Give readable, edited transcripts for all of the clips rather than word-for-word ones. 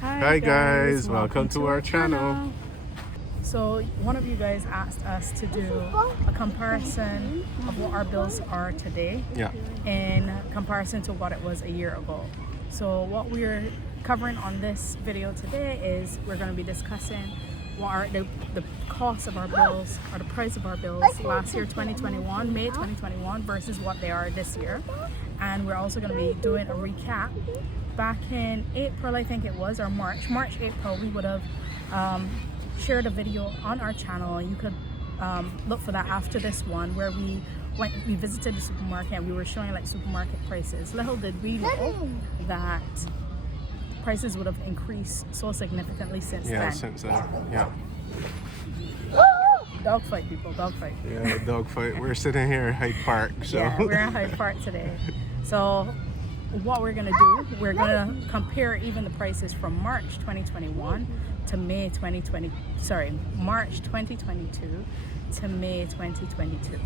Hi guys, welcome to our channel. So one of you guys asked us to do a comparison of what our bills are today in comparison to what it was a year ago. So what we're covering on this video today is we're going to be discussing what are the cost of our bills or the price of our bills last year, 2021, May 2021 versus what they are this year. And we're also going to be doing a recap. Back in April, I think it was, or March, April, we would have shared a video on our channel. You could look for that after this one, where we visited the supermarket and we were showing like supermarket prices. Little did we know that prices would have increased so significantly since then. Since then, Dog fight, people, dog fight. Yeah, dog fight. We're sitting here in Hyde Park. So. Yeah, we're in Hyde Park today. So what we're gonna do, we're gonna compare even the prices from March 2021 to March 2022 to May 2022.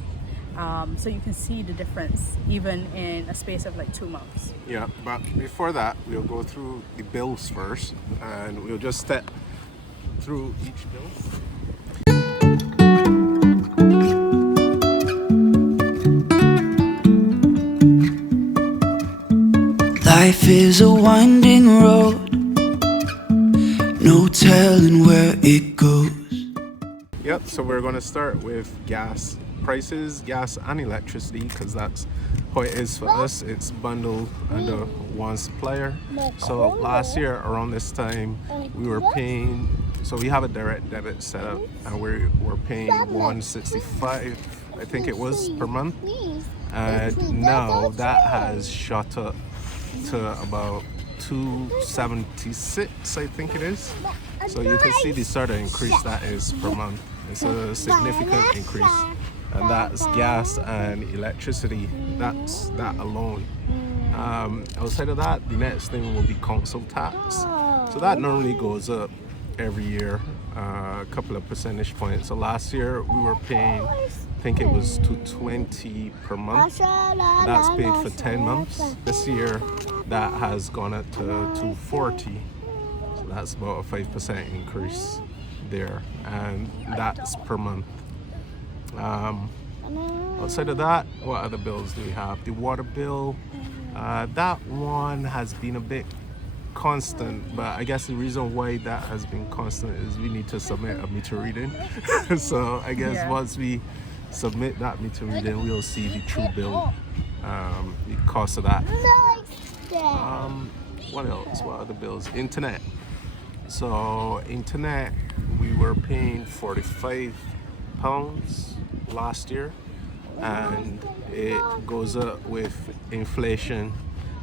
So you can see the difference even in a space of like 2 months. Yeah, but before that, we'll go through the bills first, and we'll just step through each bill. Life is a winding road, no telling where it goes. Yep, so we're going to start with gas prices, gas and electricity, because that's how it is for us. It's bundled under one supplier. So last year around this time we were paying, so we have a direct debit set up, and we're paying $165, I think it was, per month. And now that has shot up to about $276, I think it is. So you can see the sort of increase that is per month. It's a significant increase, and that's gas and electricity. That's that alone. Outside of that, the next thing will be council tax. So that normally goes up every year, a couple of percentage points. So last year we were paying, I think it was $220 per month. That's paid for 10 months. This year that has gone up to $240. So that's about a 5% increase there, and that's per month. Outside of that, what other bills do we have? The water bill, that one has been a bit constant, but I guess the reason why that has been constant is we need to submit a meter reading. So I guess once we submit that meter reading, we'll see the true bill, the cost of that. What else? What other bills? Internet. So internet, we were paying £45 last year, and it goes up with inflation.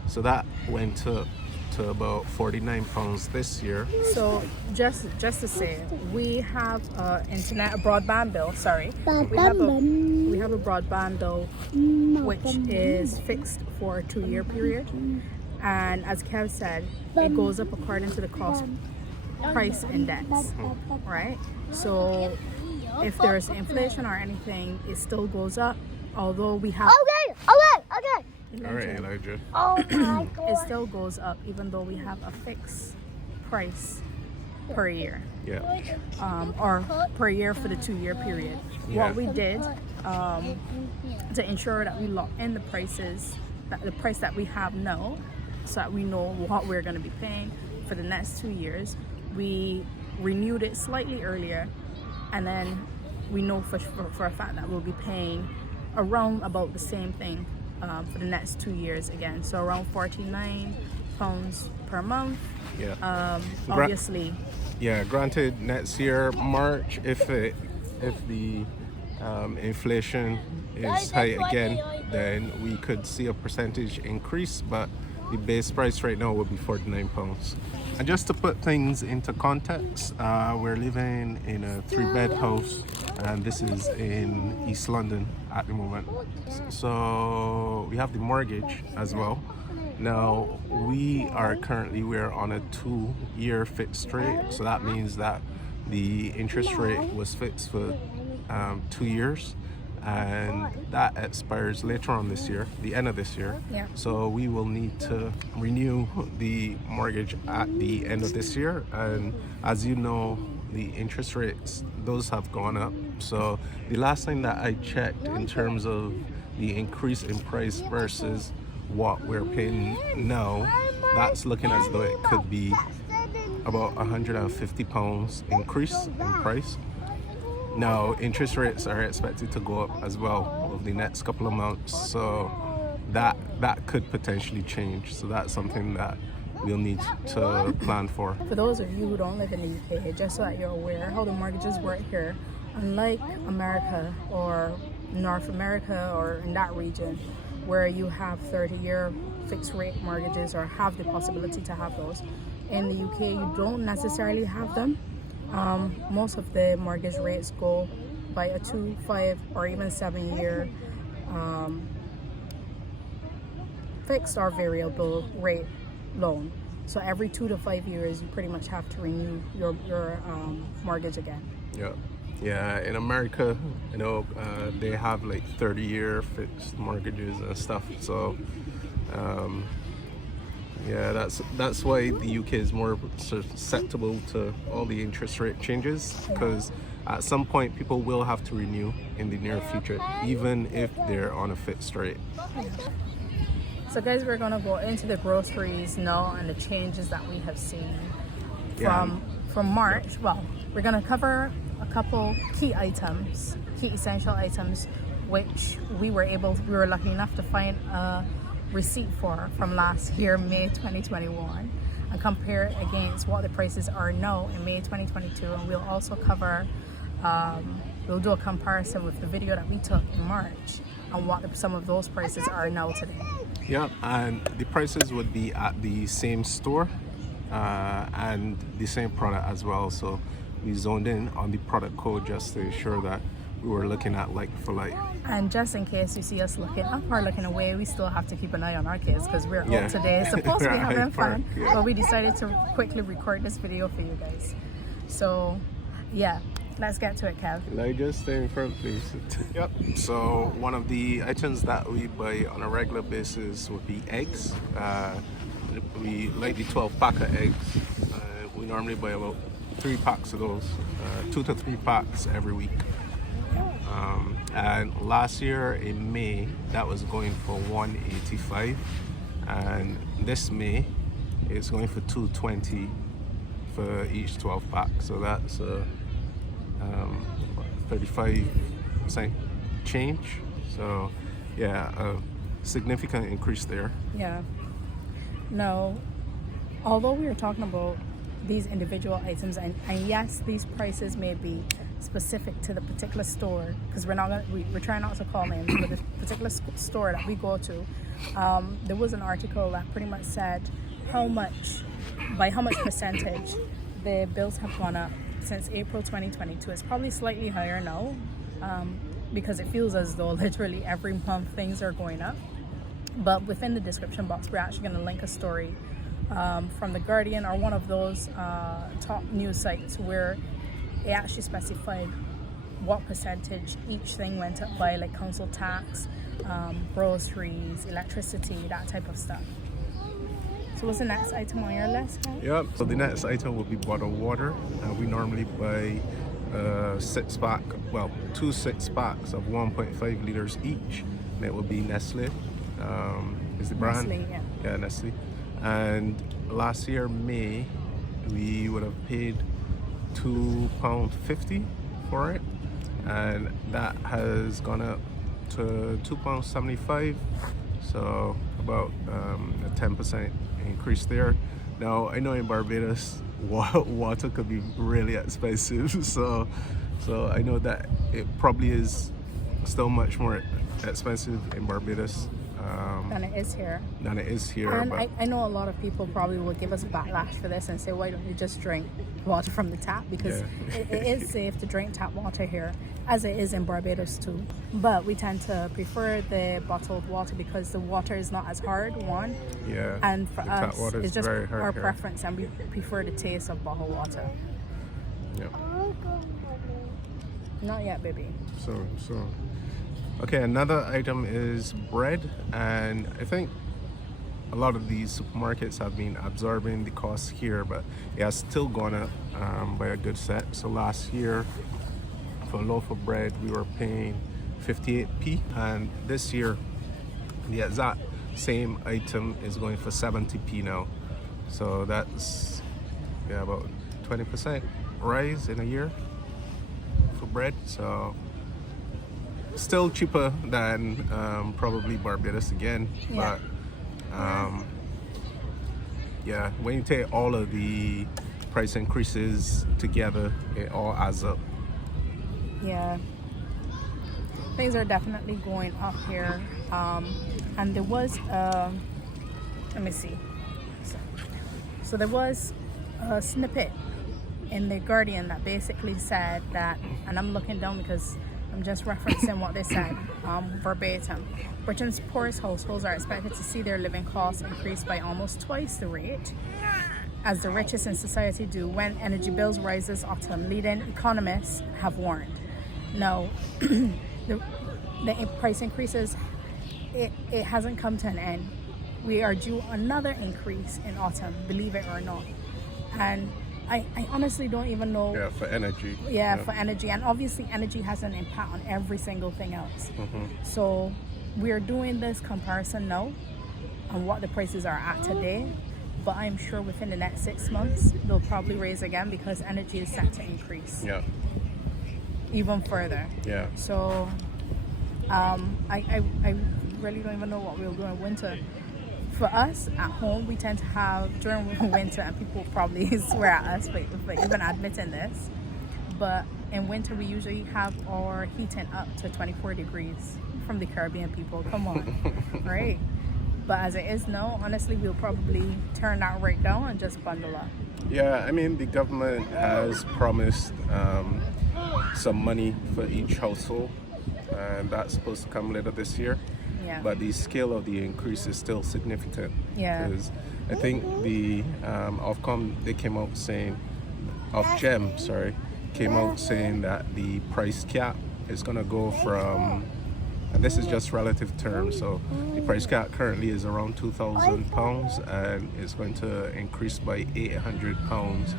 So that went up to about £49 this year. So just to say, we have internet, a broadband bill. Sorry, we have a broadband bill which is fixed for a 2-year period, and as Kev said, it goes up according to the cost price index, right? So if there's inflation or anything, it still goes up. Although we have Okay. All right, Elijah. It still goes up even though we have a fixed price per year. Yeah. Or per year for the 2-year period. What we did to ensure that we lock in the prices, that the price that we have now, so that we know what we're going to be paying for the next 2 years, we renewed it slightly earlier, and then we know for a fact that we'll be paying around about the same thing for the next 2 years again. So around £49 per month. Yeah. Obviously. Yeah. Granted, next year March, if the inflation is high again, then we could see a percentage increase, but the base price right now would be £49. And just to put things into context, we're living in a 3-bed house, and this is in East London at the moment. So we have the mortgage as well. Now we're on a 2-year fixed rate, so that means that the interest rate was fixed for 2 years, and that expires later on this year, the end of this year. Yeah. So we will need to renew the mortgage at the end of this year, and as you know, the interest rates, those have gone up. So the last time that I checked in terms of the increase in price versus what we're paying now, that's looking as though it could be about £150 increase in price. Now, interest rates are expected to go up as well over the next couple of months, so that could potentially change. So that's something that we'll need to plan for. For those of you who don't live in the UK, just so that you're aware how the mortgages work here, unlike America or North America or in that region where you have 30-year fixed rate mortgages or have the possibility to have those, in the UK you don't necessarily have them. Most of the mortgage rates go by a 2, 5 or even 7-year fixed or variable rate loan. So every 2 to 5 years you pretty much have to renew your mortgage again. Yeah, in America, you know, they have like 30-year fixed mortgages and stuff. So yeah, that's why the UK is more susceptible to all the interest rate changes, because at some point people will have to renew in the near future, even if they're on a fixed rate. So guys, we're gonna go into the groceries now and the changes that we have seen from March. Well, we're gonna cover a couple key items, key essential items, which we were lucky enough to find a receipt for from last year, May 2021, and compare it against what the prices are now in May 2022. And we'll also cover, we'll do a comparison with the video that we took in March and what some of those prices are now today. Yeah, and the prices would be at the same store and the same product as well. So we zoned in on the product code just to ensure that we were looking at like for like. And just in case you see us looking up or looking away, we still have to keep an eye on our kids because we're out today, supposed to be having fun, but we decided to quickly record this video for you guys. So yeah, let's get to it, Kev. Can I just stay in front, please? Yep. So one of the items that we buy on a regular basis would be eggs. We like the 12-pack of eggs. We normally buy about 3 packs of those, 2 to 3 packs every week. And last year in May, that was going for $1.85, and this May it's going for $2.20 for each 12-pack. So that's 35% change. So yeah, a significant increase there. Yeah. Now, although we are talking about these individual items, and yes, these prices may be specific to the particular store, because we're trying not to call names, but the particular store that we go to, there was an article that pretty much said by how much percentage the bills have gone up since April 2022. It's probably slightly higher now, because it feels as though literally every month things are going up. But within the description box, we're actually going to link a story from The Guardian or one of those top news sites where it actually specified what percentage each thing went up by, like council tax, groceries, electricity, that type of stuff. So what's the next item on your list? Yep, so the next item will be bottled water. We normally buy 6-pack, well, 2 6-packs of 1.5 liters each. And it will be Nestle, is the brand. Nestle, yeah, Nestle. And last year, May, we would have paid £2.50 for it, and that has gone up to £2.75, so about a 10% increase there. Now I know in Barbados water could be really expensive, so I know that it probably is still much more expensive in Barbados than it is here. And but I know a lot of people probably will give us backlash for this and say, why don't you just drink water from the tap? Because it is safe to drink tap water here, as it is in Barbados too. But we tend to prefer the bottled water because the water is not as hard, one. Yeah. And for us, it's just our here. preference, and we prefer the taste of bottled water. Yeah. Not yet, baby. So Okay, another item is bread, and I think a lot of these supermarkets have been absorbing the costs here, but it has still gone up by a good set. So last year, for a loaf of bread, we were paying 58p, and this year, the exact same item is going for 70p now. So that's about 20% rise in a year for bread. So still cheaper than probably Barbados again, Yeah. but yeah, when you take all of the price increases together, it all adds up. Yeah, things are definitely going up here. And there was let me see. So there was a snippet in the Guardian that basically said that, and I'm looking down because I'm just referencing what they said verbatim. Britain's poorest households are expected to see their living costs increase by almost twice the rate as the richest in society do when energy bills rise this autumn, leading economists have warned. Now, the price increases, it hasn't come to an end. We are due another increase in autumn, believe it or not. And I honestly don't even know. Yeah, for energy. Yeah, for energy. And obviously energy has an impact on every single thing else. So we're doing this comparison now on what the prices are at today. But I'm sure within the next 6 months, they'll probably raise again because energy is set to increase. Yeah. Even further. Yeah. So I really don't even know what we'll do in winter. For us at home, we tend to have during winter, and people probably swear at us for even admitting this, but in winter we usually have our heating up to 24 degrees from the Caribbean people. Come on. Right? But as it is now, honestly, we'll probably turn that right down and just bundle up. Yeah, I mean, the government has promised some money for each household, and that's supposed to come later this year. Yeah. But the scale of the increase is still significant. Yeah. Because I think the Ofcom, they came out saying, Ofgem, sorry, came out saying that the price cap is going to go from, and this is just relative terms, so the price cap currently is around £2,000 and it's going to increase by £800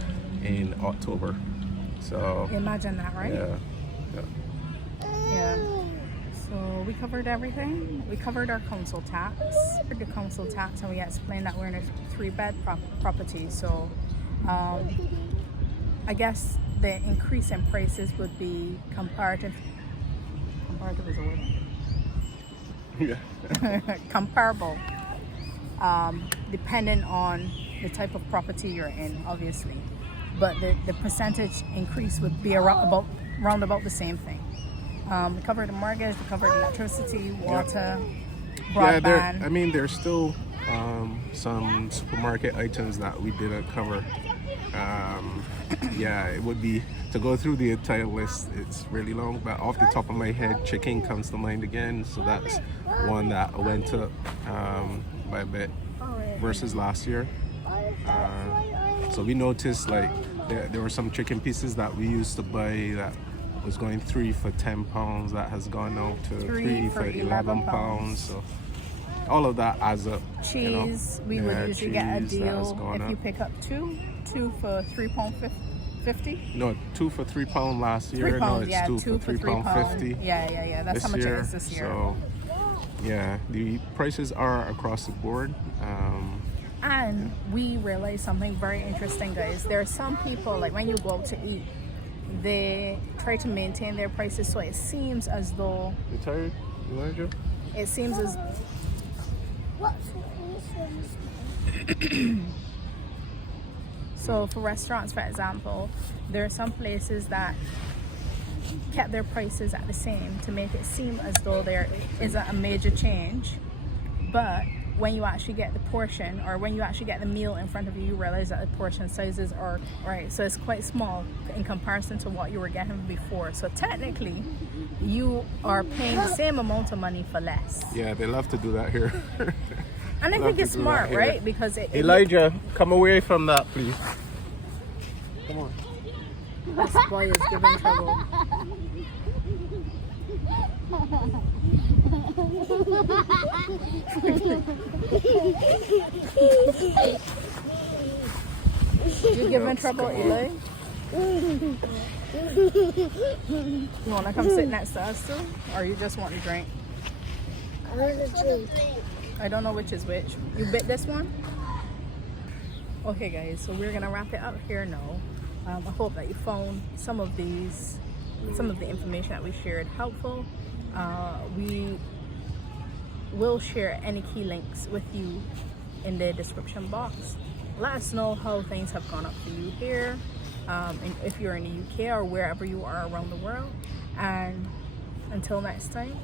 in October. So imagine that, right? Yeah. So we covered everything. We covered our council tax, the council tax, and we explained that we're in a 3-bed property. So I guess the increase in prices would be comparative. Comparative is a word. Yeah. Comparable, depending on the type of property you're in, obviously. But the percentage increase would be around about the same thing. We covered the mortgage, we covered electricity, water, broadband. Yeah, there's still some supermarket items that we didn't cover. Yeah, it would be, to go through the entire list, it's really long, but off the top of my head, chicken comes to mind again. So that's one that went up by a bit versus last year. So we noticed like there were some chicken pieces that we used to buy that was going 3 for £10, that has gone out to 3 for £11. So all of that adds up. Cheese, we would usually get a deal if you pick up two for £3.50. No, 2 for £3 last year. No, it's £2 for £3.50. Yeah. That's how much it is this year. So yeah, the prices are across the board. And we realized something very interesting, guys. There are some people, like when you go out to eat, they try to maintain their prices, so it seems as though... You tired, Elijah? It seems as... So for restaurants, for example, there are some places that kept their prices at the same to make it seem as though there isn't a major change. But when you actually get the portion, or when you actually get the meal in front of you, you realize that the portion sizes are right, so it's quite small in comparison to what you were getting before. So technically you are paying the same amount of money for less. Yeah, they love to do that here. And I think it's smart, right? Because Elijah, come away from that, please. Come on. This boy is giving trouble. You giving trouble, Eli? You want to come sit next to us too? Or you just want to drink? I want to drink. I don't know which is which. You bit this one? Okay guys, so we're gonna wrap it up here now. I hope that you found some of the information that we shared helpful. We will share any key links with you in the description box. Let us know how things have gone up for you here, and if you're in the UK or wherever you are around the world. And until next time.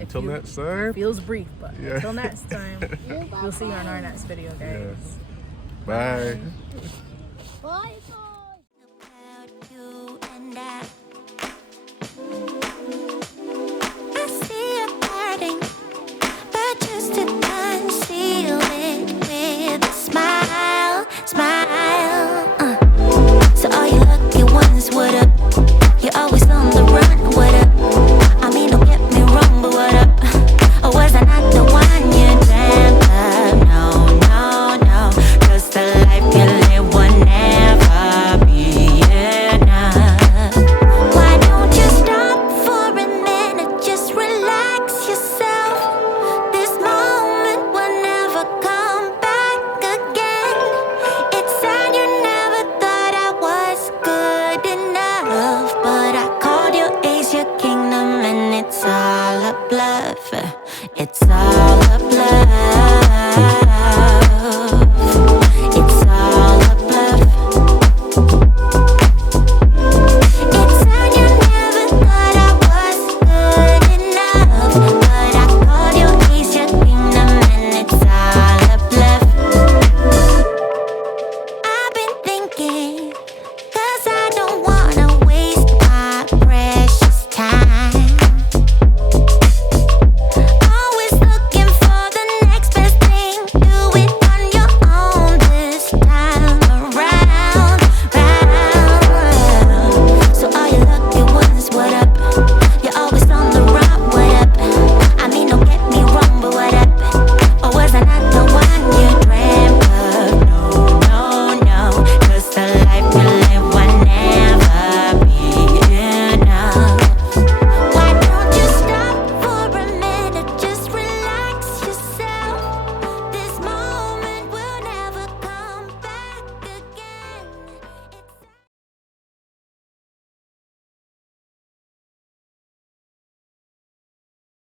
Until next time. Feels brief, but until next time, we'll see you on our next video, guys. Yes. Bye. Bye. About you and I see a parting, but just to conceal it with a smile. So all you lucky ones, what up? You're always on the run, what up? I mean, don't get me wrong, but what up? Or was I not the one you dreamt of? No. Just the life you live will never be enough. Why don't you stop for a minute? Just relax yourself. This moment will never come back again. It's sad you never thought I was good enough, but I called your ace your kingdom, and it's all a bluff. It's all a bluff. It's all a bluff. It's sad you never thought I was good enough, but I called your ace your kingdom, and it's all a bluff. I've been thinking